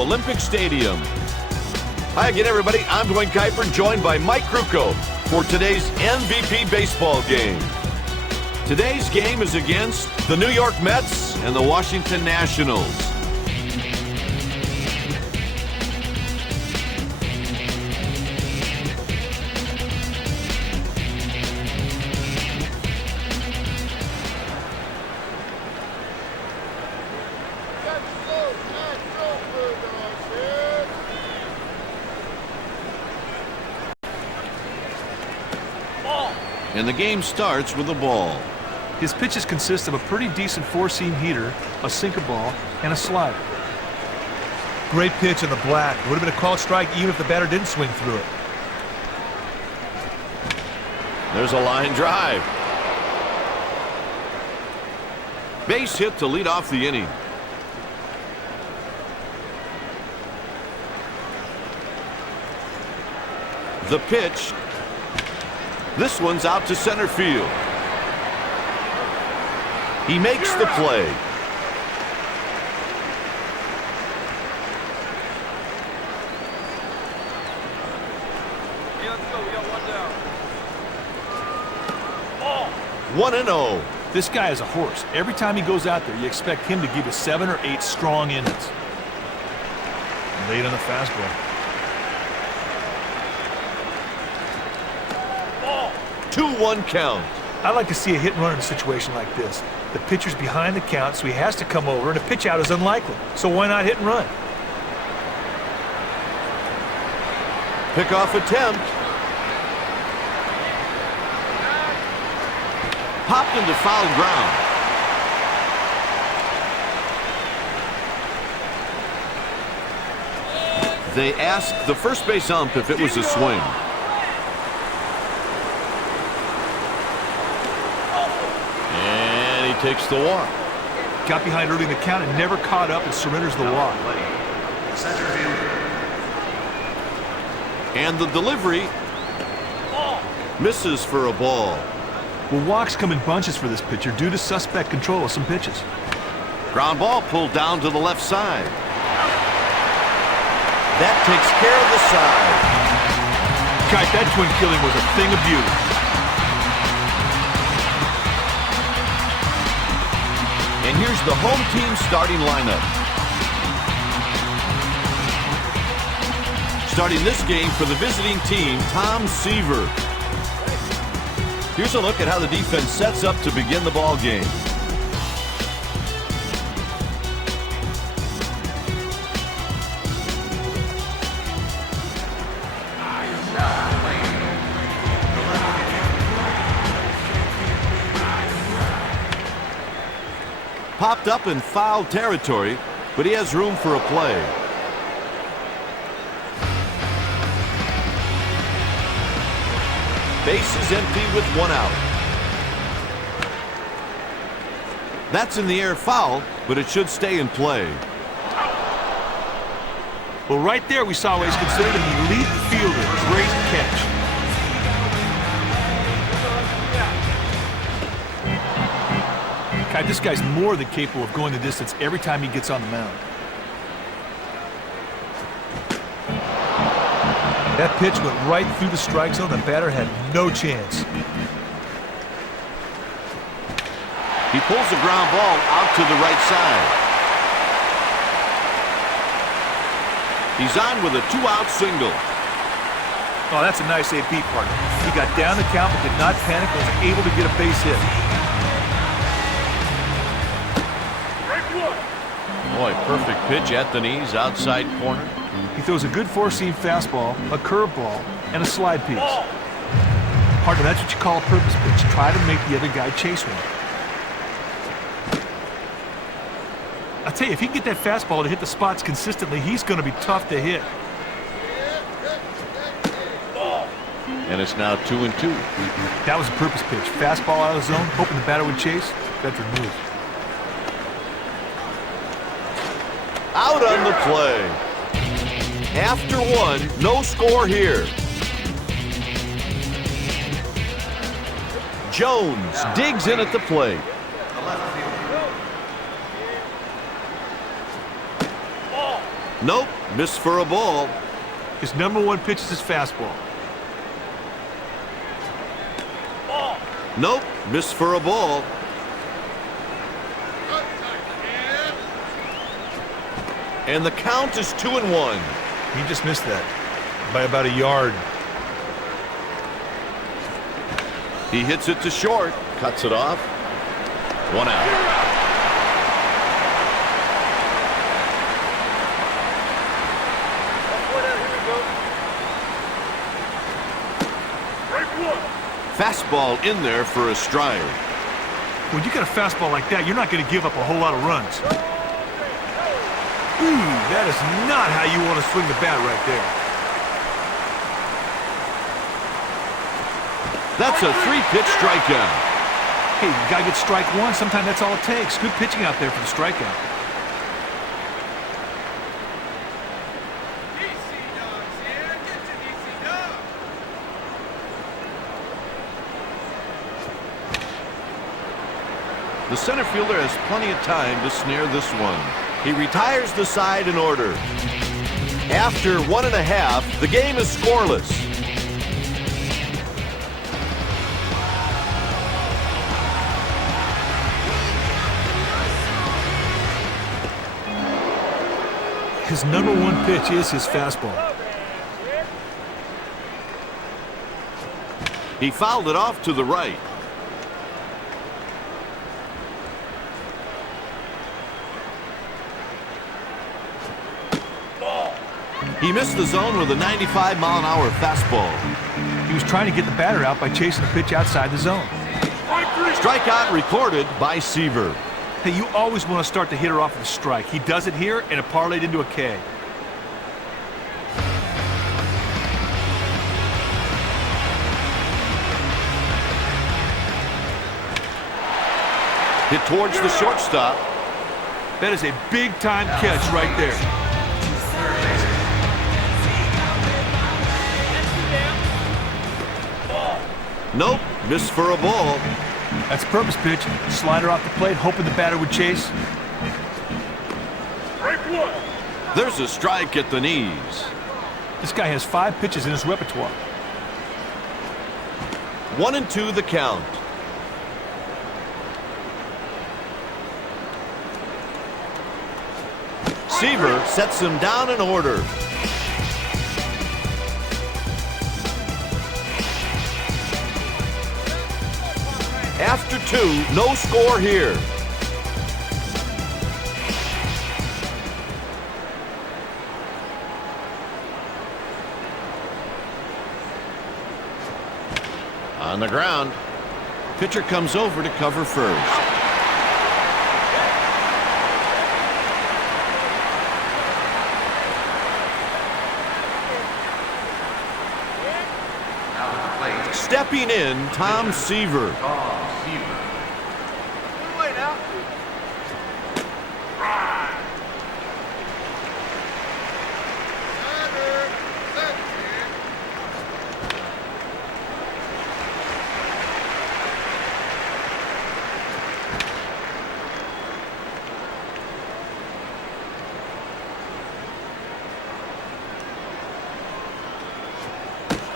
Olympic Stadium. Hi again, everybody. I'm Dwayne Kuiper, joined by Mike Krukow for today's MVP baseball game. Today's game is against the New York Mets and the Washington Nationals. And the game starts with a ball. His pitches consist of a pretty decent four-seam heater, a sinker ball, and a slider. Great pitch in the black. It would have been a called strike even if the batter didn't swing through it. There's a line drive. Base hit to lead off the inning. The pitch. This one's out to center field. He makes the play. Hey, let's go. We got one down. 1-0. This guy is a horse. Every time he goes out there, you expect him to give you 7 or 8 strong innings. Late on the fastball. 2-1 count. I like to see a hit and run in a situation like this. The pitcher's behind the count, so he has to come over, and a pitch out is unlikely. So why not hit and run? Pickoff attempt. Popped into foul ground. They asked the first base ump if it was a swing. Takes the walk. Got behind early in the count and never caught up and surrenders the walk. And the delivery misses for a ball. Well, walks come in bunches for this pitcher due to suspect control of some pitches. Ground ball pulled down to the left side. That takes care of the side. Kite, that twin killing was a thing of beauty. And here's the home team starting lineup. Starting this game for the visiting team, Tom Seaver. Here's a look at how the defense sets up to begin the ball game. Popped up in foul territory, but he has room for a play. Base is empty with 1 out. That's in the air foul, but it should stay in play. Well, right there we saw what he's considered an elite fielder. Great catch. God, this guy's more than capable of going the distance every time he gets on the mound. That pitch went right through the strike zone. The batter had no chance. He pulls the ground ball out to the right side. He's on with a 2-out single. Oh, that's a nice AB partner. He got down the count but did not panic and was able to get a base hit. Boy, perfect pitch at the knees, outside corner. He throws a good four-seam fastball, a curveball, and a slide piece. Partner, that's what you call a purpose pitch. Try to make the other guy chase one. I'll tell you, if he can get that fastball to hit the spots consistently, he's going to be tough to hit. And it's now 2-2. That was a purpose pitch. Fastball out of the zone, hoping the batter would chase. Veteran move. Out on the play. After 1, no score here. Jones digs in at the plate. Nope, missed for a ball. His number one pitch is his fastball. Nope, missed for a ball. And the count is 2-1. He just missed that by about a yard. He hits it to short, cuts it off. 1 out. Fastball in there for a strike. When you got a fastball like that, you're not going to give up a whole lot of runs. Ooh, that is not how you want to swing the bat right there. That's a 3-pitch strikeout. Hey, the guy gets strike one. Sometimes that's all it takes. Good pitching out there for the strikeout. The center fielder has plenty of time to snare this one. He retires the side in order. After 1.5, the game is scoreless. His number one pitch is his fastball. He fouled it off to the right. He missed the zone with a 95-mile-an-hour fastball. He was trying to get the batter out by chasing a pitch outside the zone. Strikeout recorded by Seaver. Hey, you always want to start the hitter off with a strike. He does it here, and it parlayed into a K. Hit towards the shortstop. That is a big-time catch right there. Nope, missed for a ball. That's purpose pitch. Slider off the plate, hoping the batter would chase. There's a strike at the knees. This guy has 5 pitches in his repertoire. 1-2 the count. Seaver sets him down in order. After 2, no score here. On the ground. Pitcher comes over to cover first. Stepping in, Tom Seaver.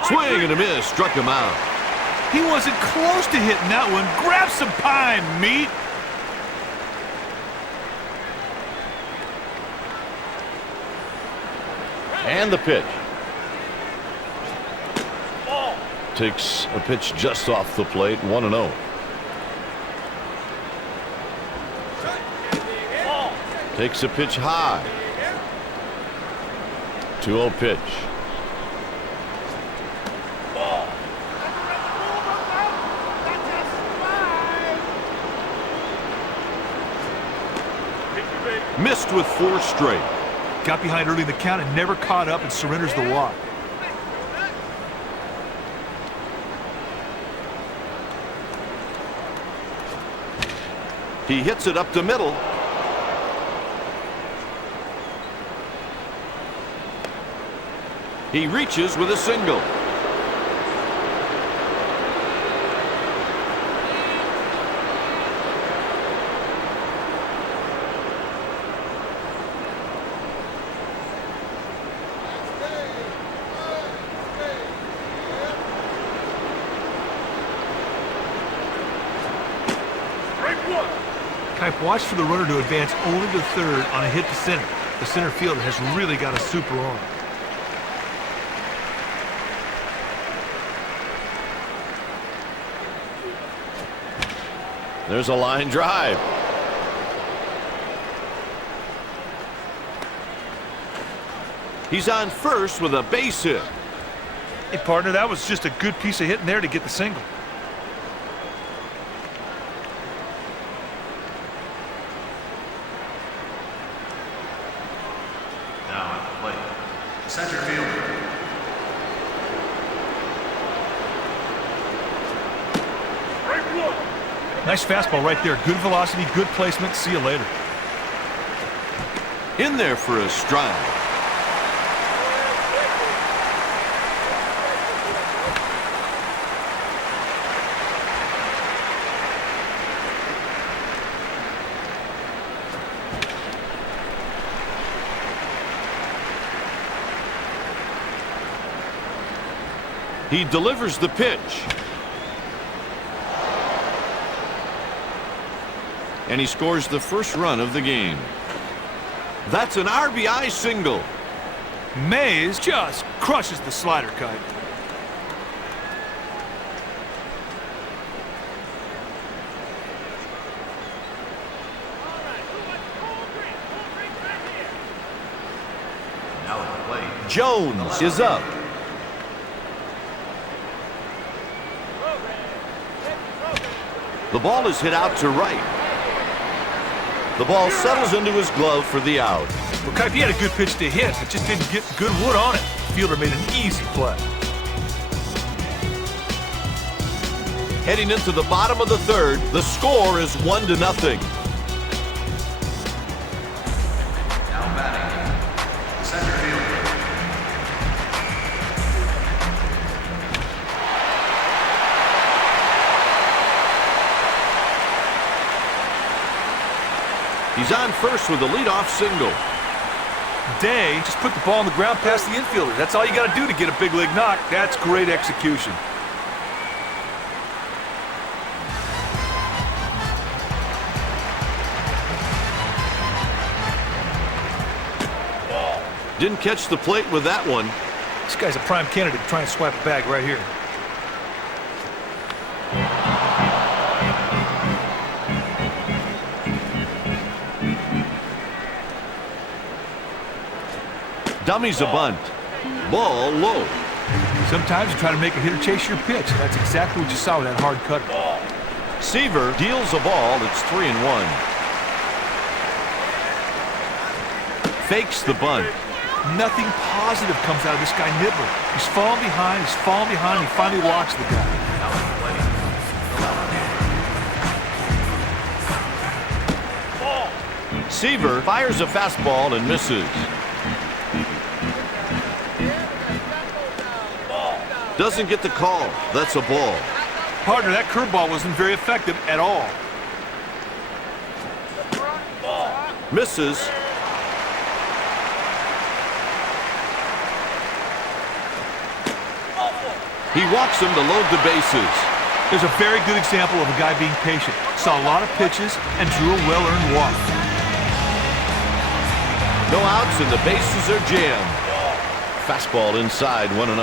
Swing and a miss, struck him out. He wasn't close to hitting that one. Grab some pine, meat. And the pitch. Takes a pitch just off the plate, 1-0. Takes a pitch high. 2-0 pitch. Missed with 4 straight. Got behind early in the count and never caught up and surrenders the walk. He hits it up the middle. He reaches with a single. Kipe, watch for the runner to advance only to third on a hit to center. The center fielder has really got a super arm. There's a line drive. He's on first with a base hit. Hey, partner, that was just a good piece of hitting there to get the single. Now at the plate, center fielder. Nice fastball right there. Good velocity, good placement. See you later. In there for a strike. He delivers the pitch. And he scores the first run of the game. That's an RBI single. Mays just crushes the slider, Kipe. Now at the plate, Jones is up. The ball is hit out to right. The ball settles into his glove for the out. Well, Kipe, he had a good pitch to hit, but just didn't get good wood on it. The fielder made an easy play. Heading into the bottom of the third, the score is 1-0. now batting, center fielder. He's on first with a leadoff single. Day just put the ball on the ground past the infielder. That's all you got to do to get a big league knock. That's great execution. Didn't catch the plate with that one. This guy's a prime candidate to try and swipe a bag right here. Dummies a bunt. Ball low. Sometimes you try to make a hitter chase your pitch. That's exactly what you saw with that hard cutter. Seaver deals a ball. It's 3-1. Fakes the bunt. Nothing positive comes out of this guy Nibbler. He's falling behind, and he finally locks the guy. Now at the plate, the left fielder. Seaver fires a fastball and misses. Doesn't get the call. That's a ball. Partner, that curveball wasn't very effective at all. Misses. He walks him to load the bases. There's a very good example of a guy being patient. Saw a lot of pitches and drew a well-earned walk. No outs and the bases are jammed. Fastball inside, 1-0.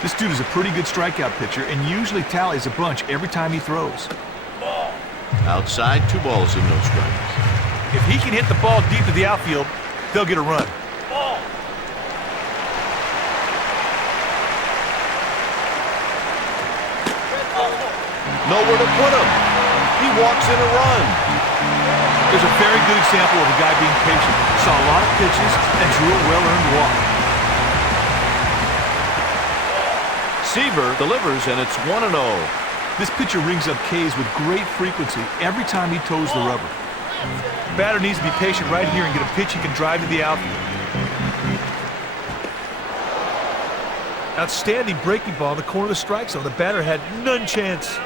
This dude is a pretty good strikeout pitcher and usually tallies a bunch every time he throws. Outside, 2 balls and no strikes. If he can hit the ball deep to the outfield, they'll get a run. Nowhere to put him. He walks in a run. There's a very good example of a guy being patient. Saw a lot of pitches and drew a well-earned walk. Seaver delivers, and it's 1-0. This pitcher rings up K's with great frequency every time he toes the rubber. Batter needs to be patient right here and get a pitch he can drive to the outfield. Outstanding breaking ball in the corner of the strike zone. The batter had none chance.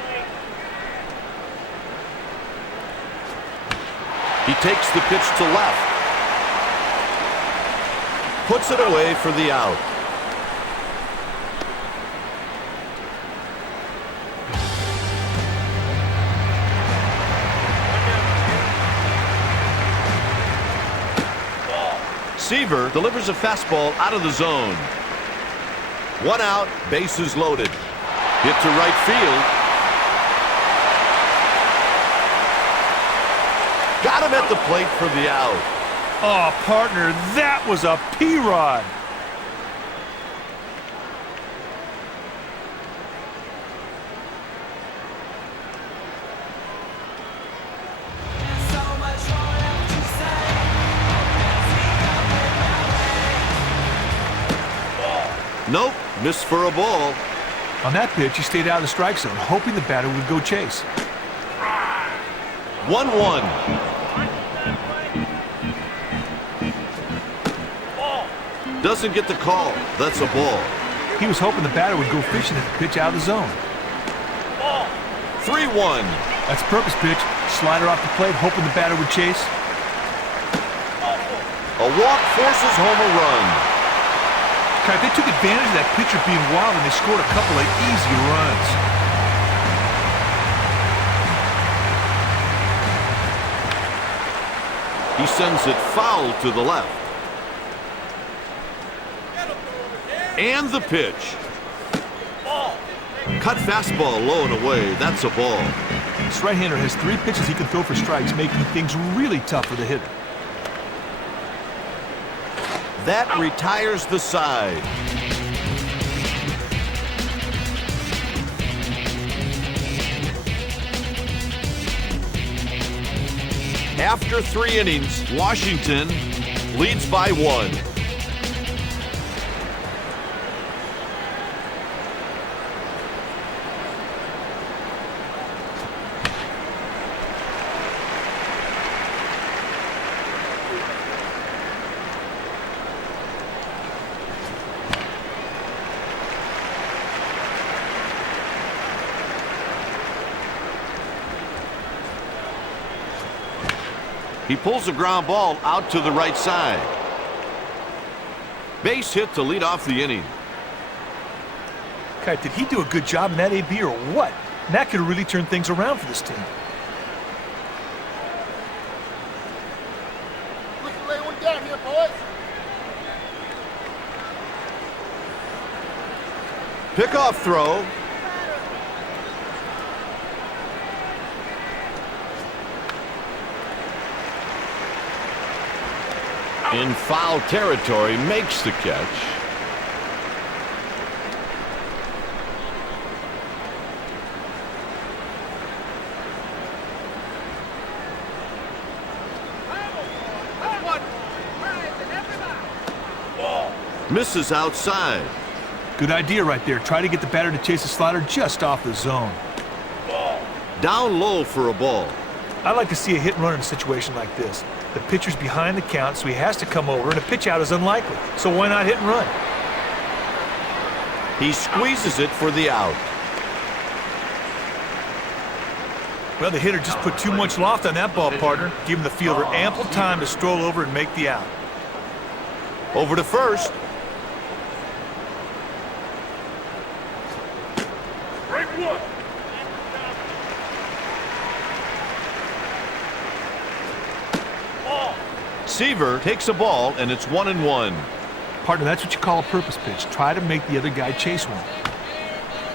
He takes the pitch to left. Puts it away for the out. Seaver delivers a fastball out of the zone. 1 out, bases loaded. Hit to right field. Got him at the plate for the out. Oh, partner, that was a P-Rod. Nope, missed for a ball. On that pitch, he stayed out of the strike zone, hoping the batter would go chase. 1-1. Doesn't get the call. That's a ball. He was hoping the batter would go fishing at the pitch out of the zone. 3-1. That's a purpose pitch. Slider off the plate, hoping the batter would chase. A walk forces home a run. Kai, they took advantage of that pitcher being wild and they scored a couple of easy runs. He sends it foul to the left. And the pitch. Cut fastball low and away. That's a ball. This right-hander has 3 pitches he can throw for strikes, making things really tough for the hitter. That retires the side. After 3 innings, Washington leads by 1. He pulls a ground ball out to the right side. Base hit to lead off the inning. Kai, did he do a good job in that AB or what? And that could really turn things around for this team. We can lay one down here, boys. Pickoff throw. In foul territory, makes the catch. Misses outside. Good idea right there. Try to get the batter to chase the slider just off the zone. Down low for a ball. I'd like to see a hit and run in a situation like this. The pitcher's behind the count, so he has to come over, and a pitch out is unlikely. So why not hit and run? He squeezes it for the out. Well, the hitter just put too much loft on that ball, partner, giving the fielder ample time to stroll over and make the out. Over to first. Break 1. Seaver takes a ball, and it's 1-1. Partner, that's what you call a purpose pitch. Try to make the other guy chase one.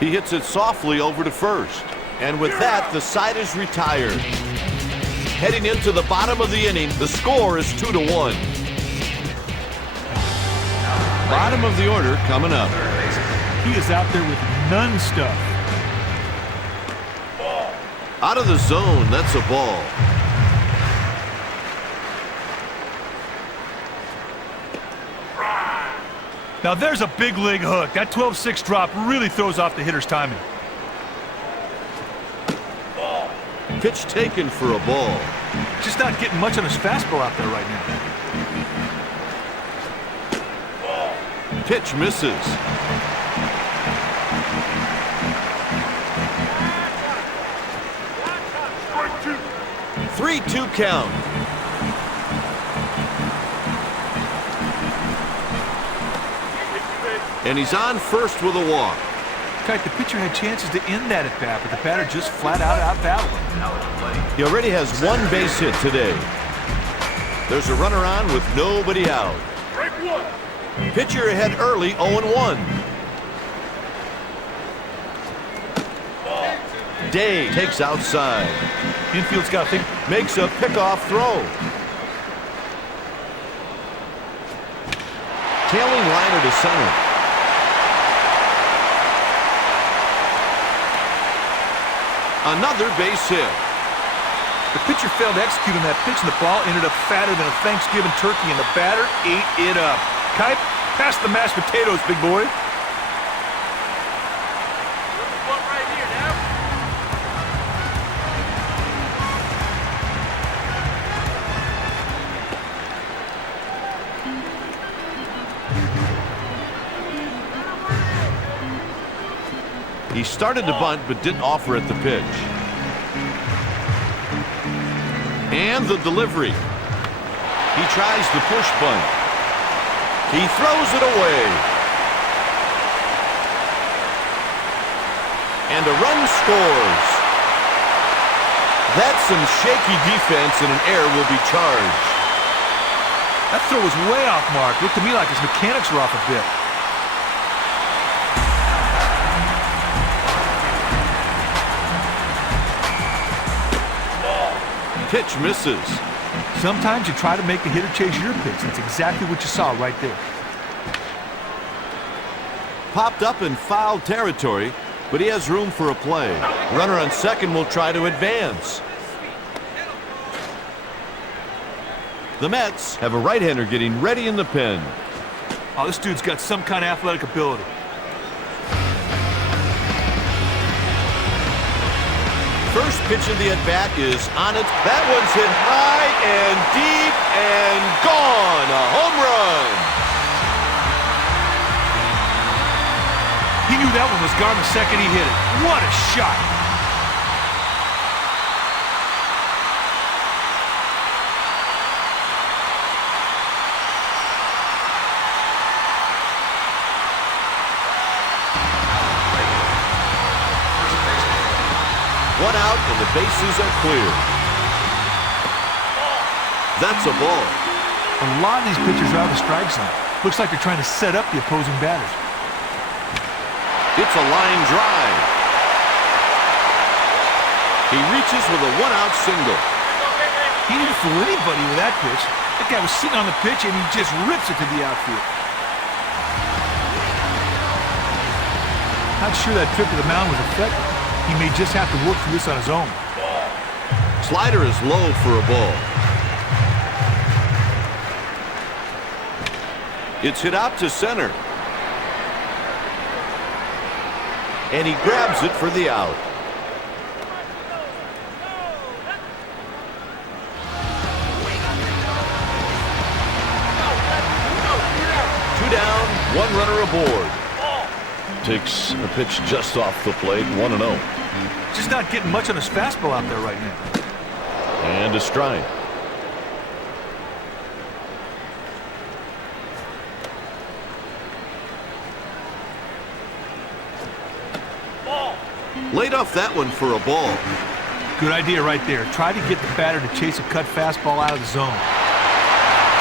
He hits it softly over to first. And with that, the side is retired. Heading into the bottom of the inning, the score is 2-1. Bottom of the order coming up. He is out there with none stuff. Out of the zone, that's a ball. Now there's a big league hook. That 12-6 drop really throws off the hitter's timing. Pitch taken for a ball. Just not getting much on his fastball out there right now. Pitch misses. Strike 2. 3-2 count. And he's on first with a walk. In fact, the pitcher had chances to end that at bat, but the batter just flat out out-battled him. He already has 1 base hit today. There's a runner on with nobody out. Pitcher ahead early, 0-1. Day takes outside. Infield's got to think. Makes a pickoff throw. Tailing liner to center. Another base hit. The pitcher failed to execute on that pitch, and the ball ended up fatter than a Thanksgiving turkey, and the batter ate it up. Kipe, pass the mashed potatoes, big boy. Right here now. He started to bunt but didn't offer at the pitch. And the delivery. He tries the push bunt. He throws it away. And a run scores. That's some shaky defense, and an error will be charged. That throw was way off mark. Looked to me like his mechanics were off a bit. Pitch misses. Sometimes you try to make the hitter chase your pitch. That's exactly what you saw right there. Popped up in foul territory, but he has room for a play. Runner on second will try to advance. The Mets have a right-hander getting ready in the pen. Oh, this dude's got some kind of athletic ability. First pitch of the at-bat is on it. That one's hit high and deep and gone. A home run. He knew that one was gone the second he hit it. What a shot. One out and the bases are clear. That's a ball. A lot of these pitchers are out of the strike zone. Looks like they're trying to set up the opposing batters. It's a line drive. He reaches with a one-out single. He didn't fool anybody with that pitch. That guy was sitting on the pitch, and he just rips it to the outfield. Not sure that trip to the mound was effective. He may just have to work through this on his own. Slider is low for a ball. It's hit out to center. And he grabs it for the out. Two down, one runner aboard. Takes a pitch just off the plate, 1-0. Just not getting much on his fastball out there right now. And a strike. Laid off that one for a ball. Good idea right there. Try to get the batter to chase a cut fastball out of the zone.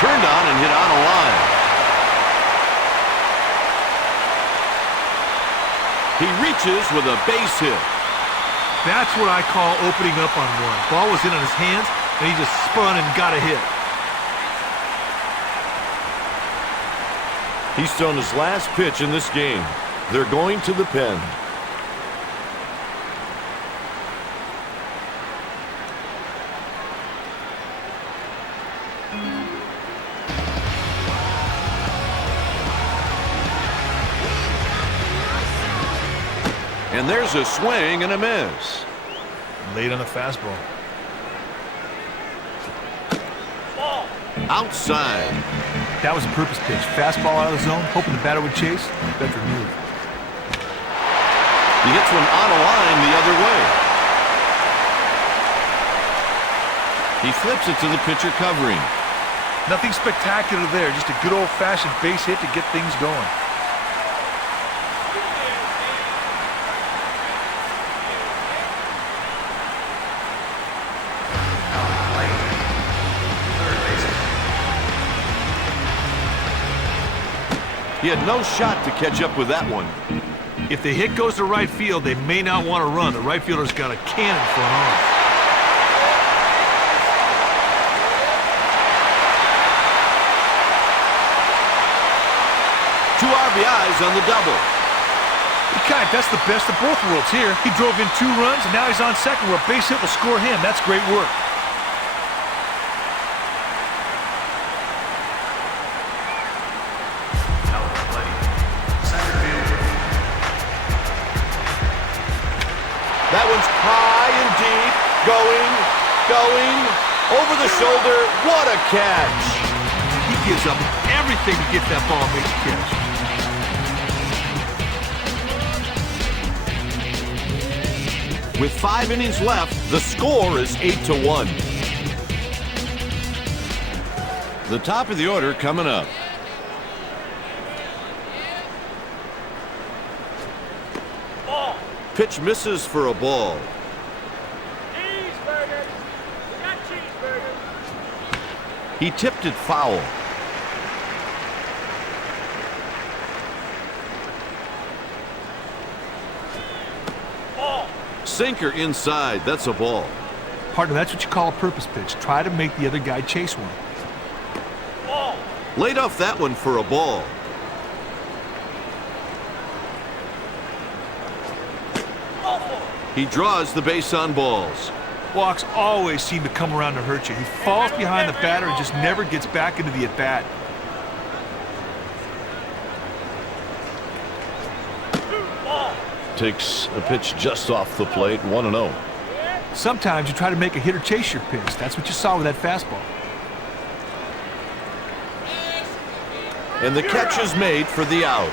Turned on and hit on a line. He reaches with a base hit. That's what I call opening up on one. Ball was in on his hands, and he just spun and got a hit. He's thrown his last pitch in this game. They're going to the pen. And there's a swing and a miss. Late on the fastball. Outside. That was a purpose pitch. Fastball out of the zone, hoping the batter would chase. Better move. He hits one on a line the other way. He flips it to the pitcher covering. Nothing spectacular there. Just a good old-fashioned base hit to get things going. He had no shot to catch up with that one. If the hit goes to right field, they may not want to run. The right fielder's got a cannon for an arm. Two RBIs on the double. That's the best of both worlds here. He drove in 2 runs, and now he's on second where a base hit will score him. That's great work. That one's high and deep. Going. Over the shoulder. What a catch. He gives up everything to get that ball and make the catch. With 5 innings left, the score is 8-1. The top of the order coming up. Pitch misses for a ball. Cheeseburger. We got cheeseburger. He tipped it foul. Sinker inside. That's a ball. Partner, that's what you call a purpose pitch. Try to make the other guy chase one. Laid off that one for a ball. He draws the base on balls. Walks always seem to come around to hurt you. He falls behind the batter and just never gets back into the at-bat. Takes a pitch just off the plate, 1-0. Sometimes you try to make a hitter chase your pitch. That's what you saw with that fastball. And the catch is made for the out.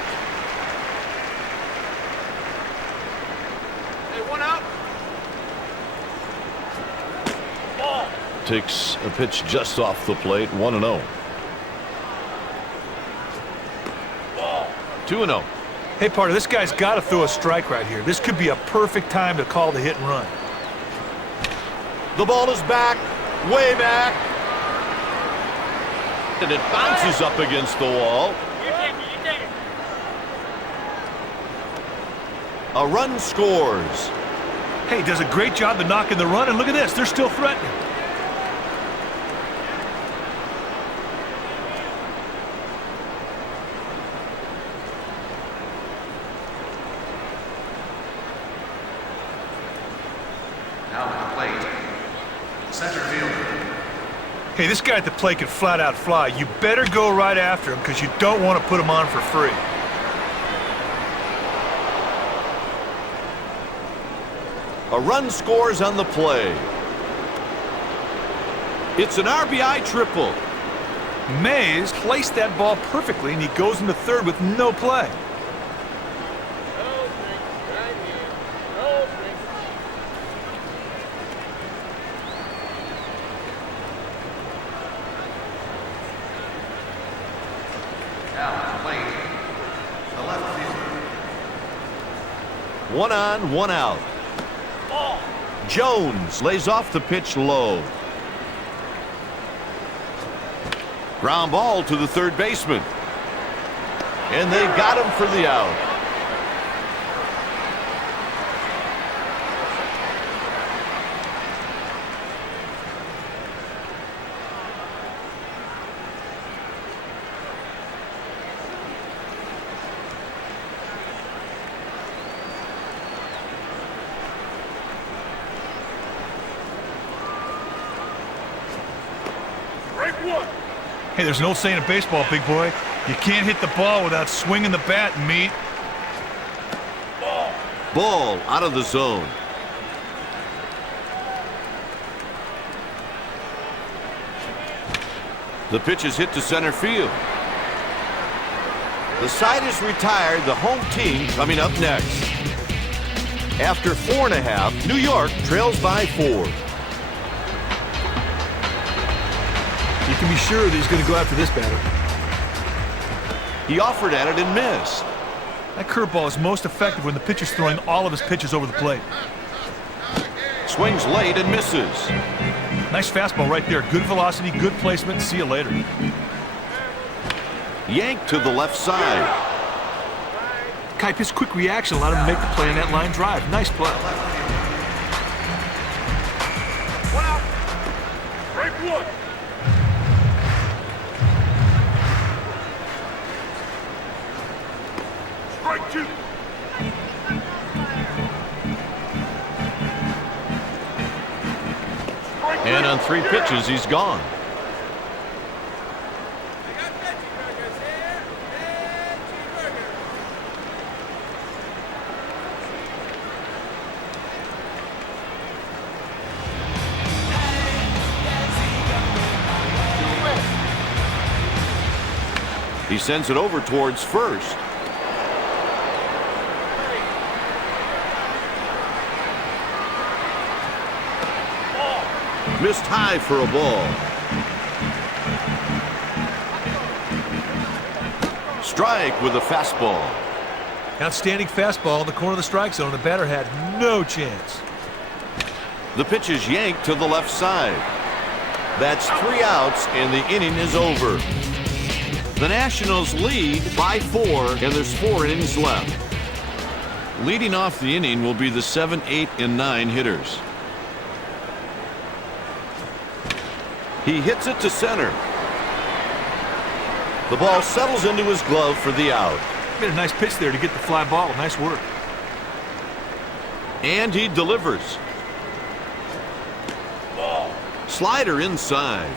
Hey, 1 out. Takes a pitch just off the plate, 1-0. 2-0. Hey, partner, this guy's got to throw a strike right here. This could be a perfect time to call the hit and run. The ball is back, way back. And it bounces up against the wall. You take it. A run scores. Hey, does a great job of knocking the run, and look at this. They're still threatening. Hey, this guy at the plate can flat out fly. You better go right after him because you don't want to put him on for free. A run scores on the play. It's an RBI triple. Mays placed that ball perfectly, and he goes into third with no play. No drinks right here. No drinks. One on, one out. Jones lays off the pitch low. Ground ball to the third baseman. And they got him for the out. Hey, there's an old saying in baseball, big boy. You can't hit the ball without swinging the bat, meat. Ball out of the zone. The pitch is hit to center field. The side is retired. The home team coming up next. After 4.5, New York trails by 4. You can be sure that he's going to go after this batter. He offered at it and missed. That curveball is most effective when the pitcher's throwing all of his pitches over the plate. Swings late and misses. Nice fastball right there. Good velocity, good placement. See you later. Yanked to the left side. Kipe, his quick reaction allowed him to make the play in that line drive. Nice play. Strike one. Strike two. And on 3 pitches, he's gone. He sends it over towards first. Missed high for a ball. Strike with a fastball. Outstanding fastball in the corner of the strike zone. The batter had no chance. The pitch is yanked to the left side. That's 3 outs, and the inning is over. The Nationals lead by 4, and there's 4 innings left. Leading off the inning will be the 7, 8, and 9 hitters. He hits it to center. The ball settles into his glove for the out. Made a nice pitch there to get the fly ball. Nice work. And he delivers. Slider inside.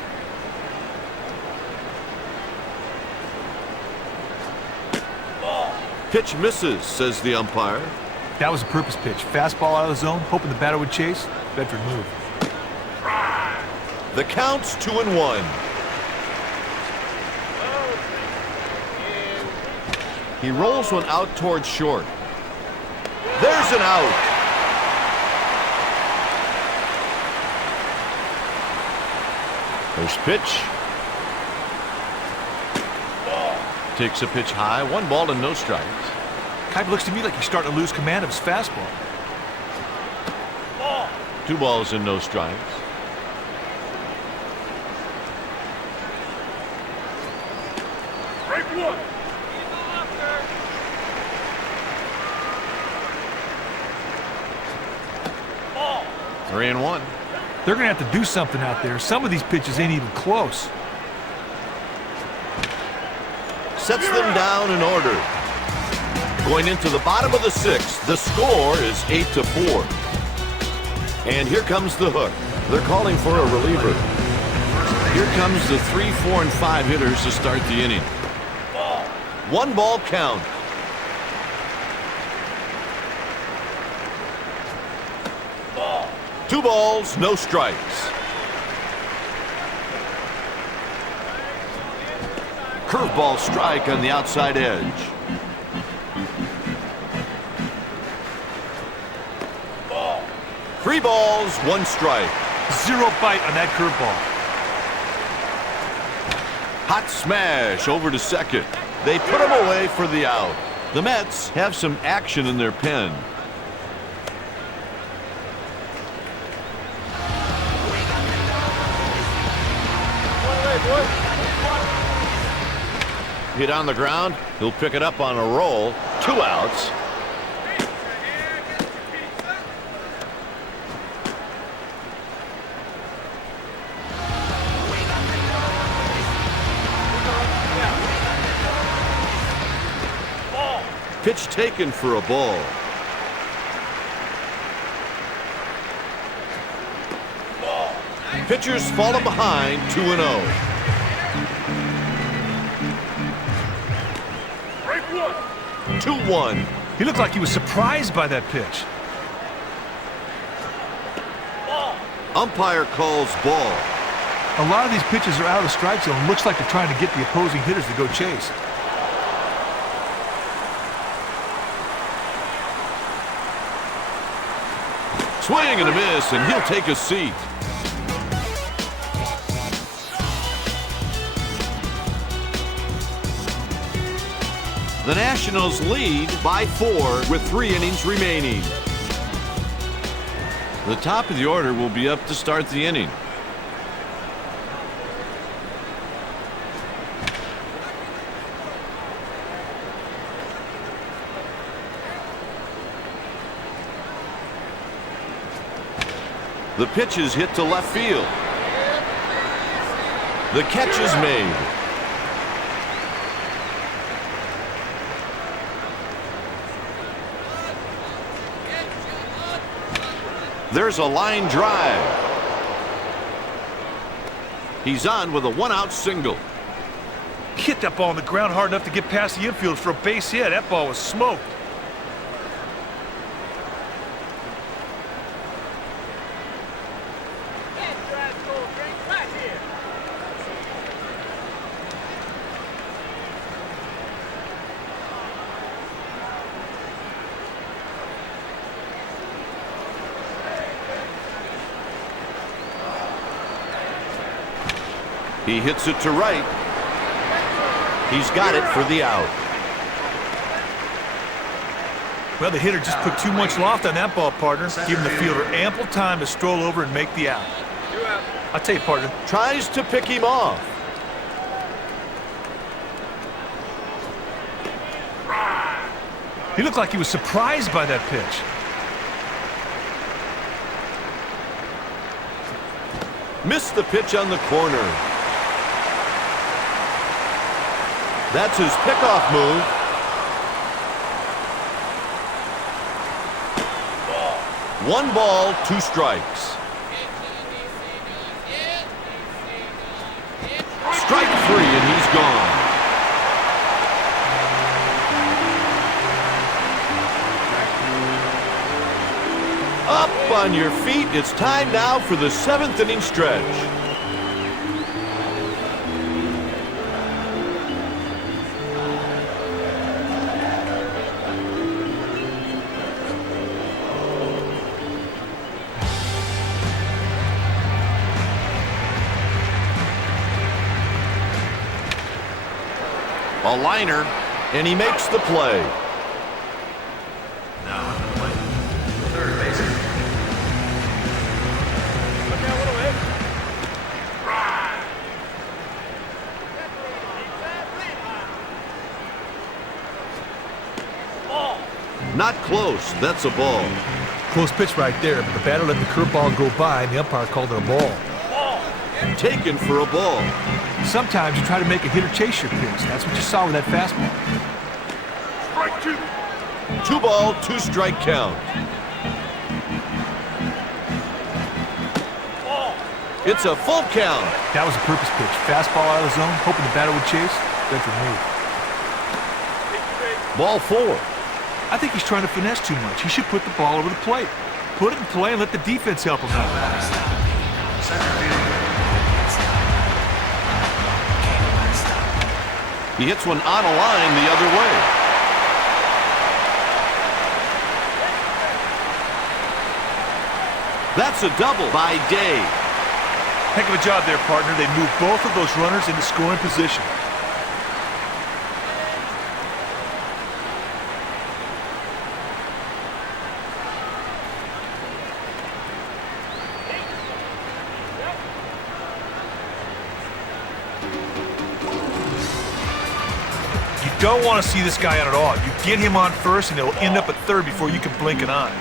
Pitch misses, says the umpire. That was a purpose pitch. Fastball out of the zone, hoping the batter would chase. Bedford move. The count's 2-1. He rolls one out towards short. There's an out. First pitch. Takes a pitch high. 1 ball and no strikes. Kipe looks to me like he's starting to lose command of his fastball. 2 balls and no strikes. Strike one. 3-1. They're going to have to do something out there. Some of these pitches ain't even close. Sets them down in order. Going into the bottom of the 6th, the score is 8-4. And here comes the hook. They're calling for a reliever. Here comes the 3, 4, and 5 hitters to start the inning. 1 ball count. Two balls, no strikes. Curveball strike on the outside edge. Three balls, 1 strike. 0 bite on that curveball. Hot smash over to second. They put him away for the out. The Mets have some action in their pen. Hit on the ground. He'll pick it up on a roll. 2 outs. Pitch taken for a ball. Pitchers falling behind 2-0. 2-1. He looked like he was surprised by that pitch. Umpire calls ball. A lot of these pitches are out of the strike zone. Looks like they're trying to get the opposing hitters to go chase. Swing and a miss, and he'll take a seat. The Nationals lead by 4 with 3 innings remaining. The top of the order will be up to start the inning. The pitch is hit to left field. The catch is made. There's a line drive. He's on with a one-out single. Hit that ball on the ground hard enough to get past the infield for a base hit. That ball was smoked. He hits it to right. He's got it for the out. Well, the hitter just put too much loft on that ball, partner, giving the fielder ample time to stroll over and make the out. I'll tell you, partner. Tries to pick him off. He looked like he was surprised by that pitch. Missed the pitch on the corner. That's his pickoff move. One ball, two strikes. Strike three, and he's gone. Up on your feet. It's time now for the seventh inning stretch. A liner, and he makes the play. Now on the plate, third baseman. Look out, little hit. Ball. Not close. That's a ball. Close pitch right there, but the batter let the curveball go by, and the umpire called it a ball. Taken for a ball. Sometimes you try to make a hitter chase your pitch. That's what you saw with that fastball. Strike two. 2 ball, 2 strike count. Ball. It's a full count. That was a purpose pitch. Fastball out of the zone, hoping the batter would chase. That's a move. Ball 4. I think he's trying to finesse too much. He should put the ball over the plate. Put it in play and let the defense help him out. Center field. He hits one on a line the other way. That's a double by Day. Heck of a job there, partner. They moved both of those runners into scoring position. You don't want to see this guy out at all. You get him on first, and he'll end up at third before you can blink an eye.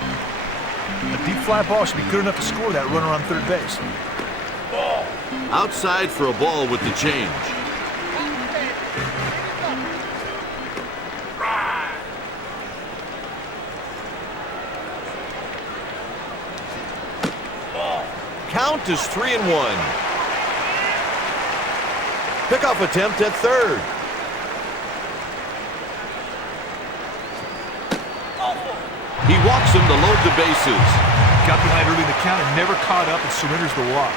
A deep fly ball should be good enough to score that runner on third base. Ball. Outside for a ball with the change. Count is 3-1. Pickoff attempt at third. He walks him to load the bases. Got behind early in the count and never caught up and surrenders the walk.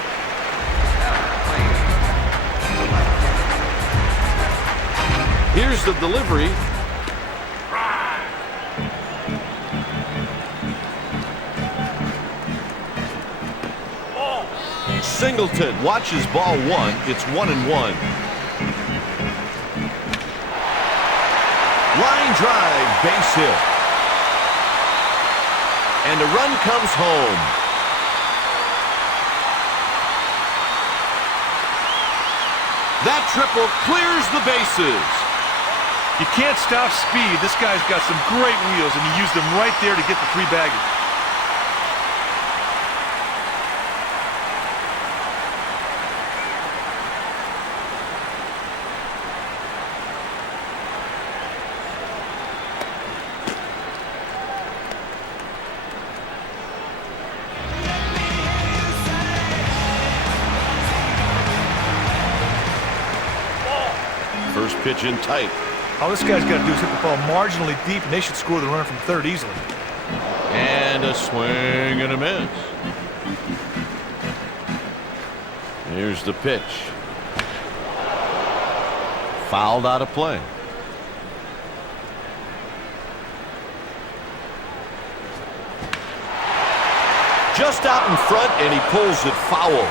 Here's the delivery. Singleton watches ball 1. It's 1-1. Line drive, base hit. And a run comes home. That triple clears the bases. You can't stop speed. This guy's got some great wheels, and he used them right there to get the 3 baggers. Pitch in tight. All this guy's got to do is hit the ball marginally deep, and they should score the runner from third easily. And a swing and a miss. Here's the pitch. Fouled out of play. Just out in front, and he pulls it foul.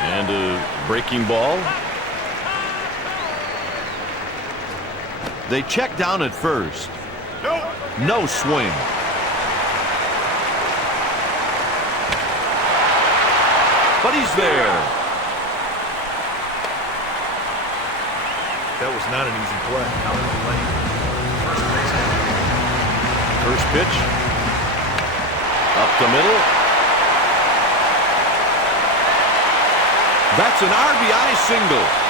And a breaking ball. They check down at first. No swing. But he's there. That was not an easy play. Out in the lane. First base. First pitch. Up the middle. That's an RBI single.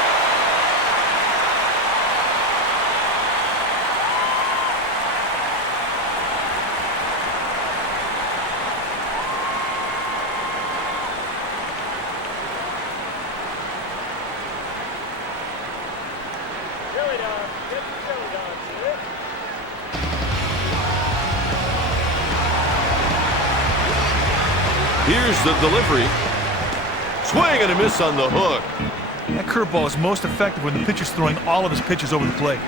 Here's the delivery. Swing and a miss on the hook. That curveball is most effective when the pitcher's throwing all of his pitches over the plate.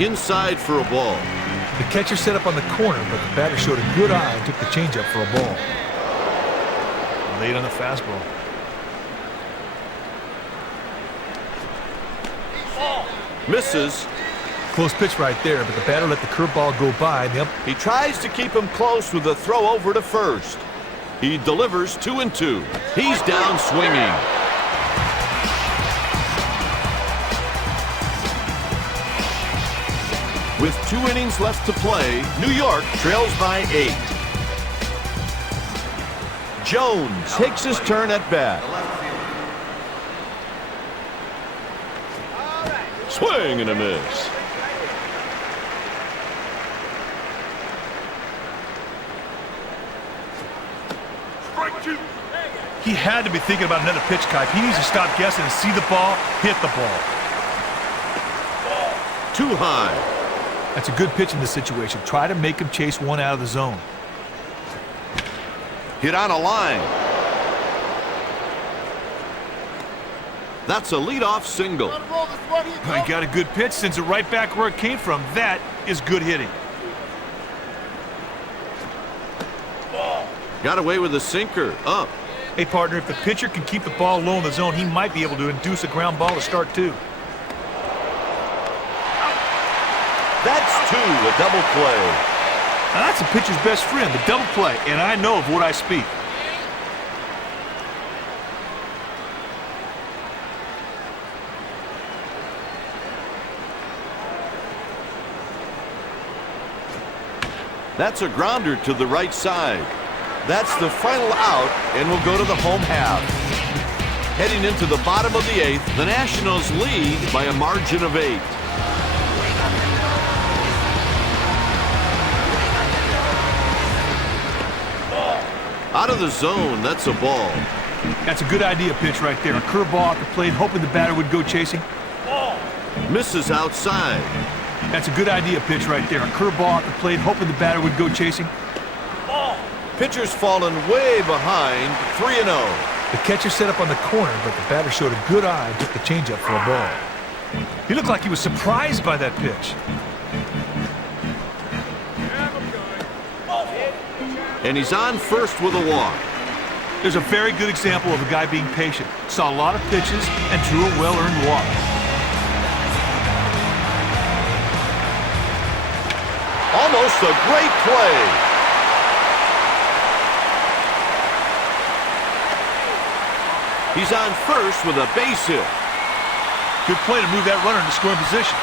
Inside for a ball. The catcher set up on the corner, but the batter showed a good eye and took the changeup for a ball. Late on the fastball. Misses. Close pitch right there, but the batter let the curveball go by. And He tries to keep him close with a throw over to first. He delivers 2-2. He's down swinging. With 2 innings left to play, New York trails by 8. Jones takes his turn at bat. Swing and a miss. he had to be thinking about another pitch, Kipe. He needs to stop guessing and see the ball, hit the ball. Too high. That's a good pitch in this situation. Try to make him chase one out of the zone. Hit on a line. That's a leadoff single. He got a good pitch, sends it right back where it came from. That is good hitting. Got away with a sinker. Up. Hey, partner, if the pitcher can keep the ball low in the zone, he might be able to induce a ground ball to start, too. That's two, a double play. Now, that's a pitcher's best friend, the double play, and I know of what I speak. That's a grounder to the right side. That's the final out, and we'll go to the home half. Heading into the bottom of the eighth, the Nationals lead by a margin of 8. Out of the zone, that's a ball. That's a good idea pitch right there. A curveball off the plate, hoping the batter would go chasing. Misses outside. That's a good idea pitch right there. A curveball off the plate, hoping the batter would go chasing. Pitcher's fallen way behind, 3-0. The catcher set up on the corner, but the batter showed a good eye and took the changeup for a ball. He looked like he was surprised by that pitch. And he's on first with a walk. There's a very good example of a guy being patient. Saw a lot of pitches and drew a well-earned walk. Almost a great play. He's on first with a base hit. Good play to move that runner into scoring position.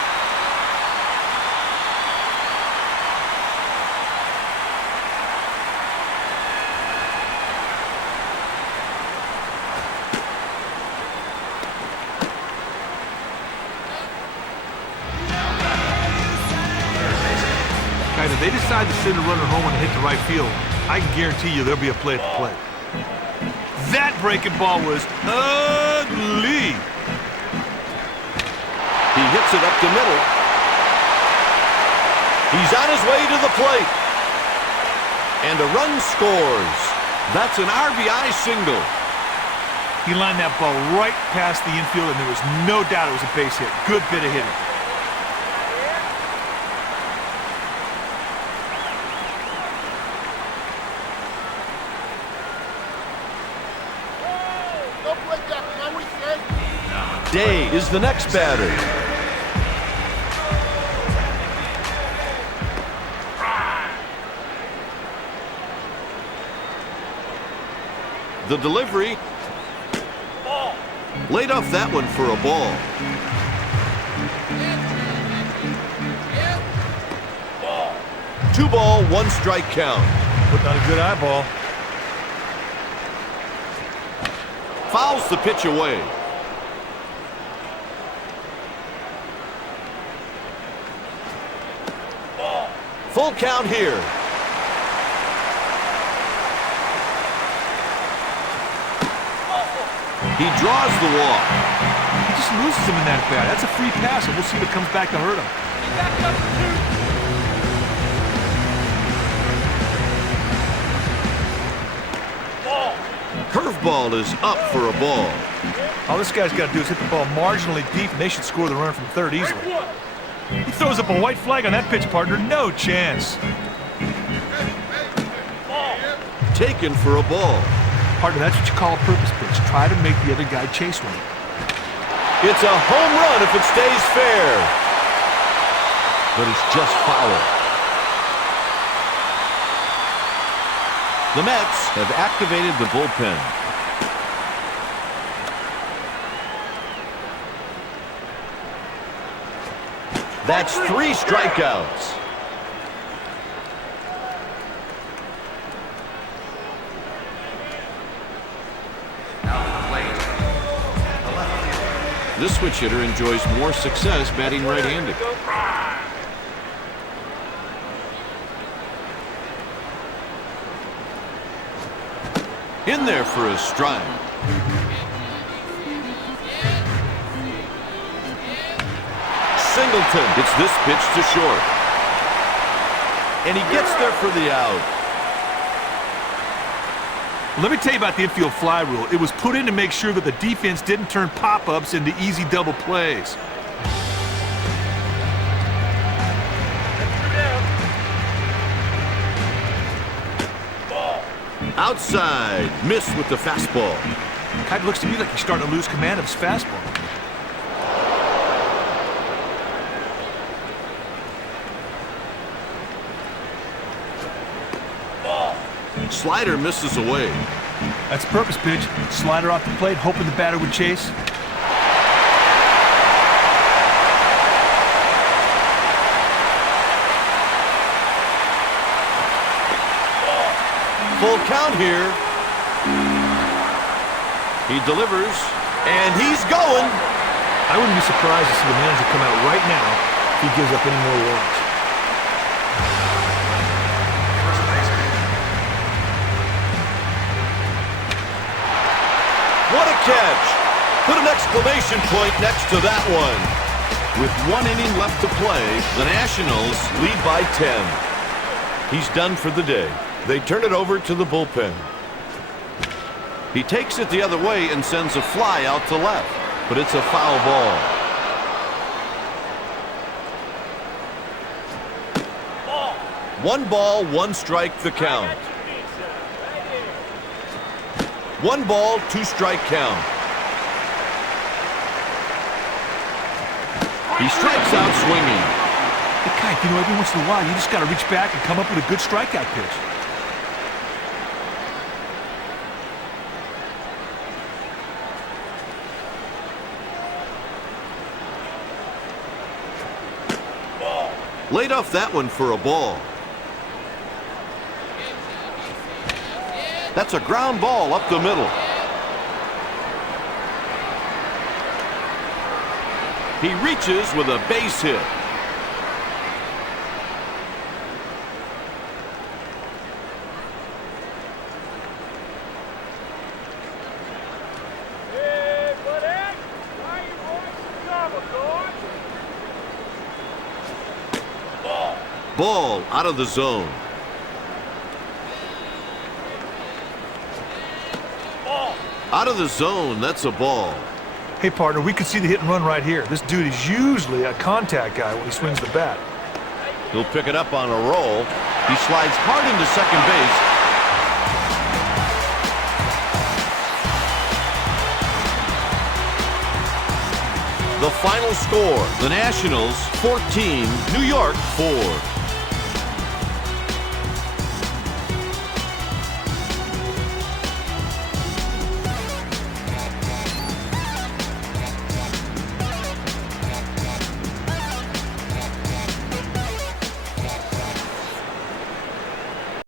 If they decide to send a runner home and hit the right field, I can guarantee you there'll be a play at the plate. That breaking ball was ugly. He hits it up the middle. He's on his way to the plate. And a run scores. That's an RBI single. He lined that ball right past the infield, and there was no doubt it was a base hit. Good bit of hitting. Go play that, man. We said. Day is the next batter. The delivery. Laid off that one for a ball. Two ball, one strike count. Putting on a good eyeball. Fouls the pitch away. Full count here. He draws the walk. He just loses him in that bat. That's a free pass, and we'll see if it comes back to hurt him. Back up for 2. Curveball is up for a ball. All this guy's got to do is hit the ball marginally deep, and they should score the run from third easily. He throws up a white flag on that pitch, partner. No chance. Taken for a ball. Partner, that's what you call a purpose pitch. Try to make the other guy chase one. It's a home run if it stays fair. But it's just foul. The Mets have activated the bullpen. That's 3 strikeouts. This switch hitter enjoys more success batting right-handed. In there for a strike. Singleton gets this pitch to short. And he gets there for the out. Let me tell you about the infield fly rule. It was put in to make sure that the defense didn't turn pop-ups into easy double plays. Outside, missed with the fastball. Kind of looks to me like he's starting to lose command of his fastball. Slider misses away. That's a purpose pitch. Slider off the plate, hoping the batter would chase. Full count here. He delivers, and he's going. I wouldn't be surprised to see the manager come out right now if he gives up any more runs. First baseman. What a catch! Put an exclamation point next to that one. With 1 inning left to play, the Nationals lead by 10. He's done for the day. They turn it over to the bullpen. He takes it the other way and sends a fly out to left, but it's a foul ball. One ball, one strike, the count. 1 ball, 2 strike count. He strikes out swinging. Hey, Kike, you know, every once in a while, you just got to reach back and come up with a good strikeout pitch. Laid off that one for a ball. That's a ground ball up the middle. He reaches with a base hit. Ball out of the zone. Out of the zone, that's a ball. Hey, partner, we can see the hit and run right here. This dude is usually a contact guy when he swings the bat. He'll pick it up on a roll. He slides hard into second base. The final score, the Nationals 14, New York 4.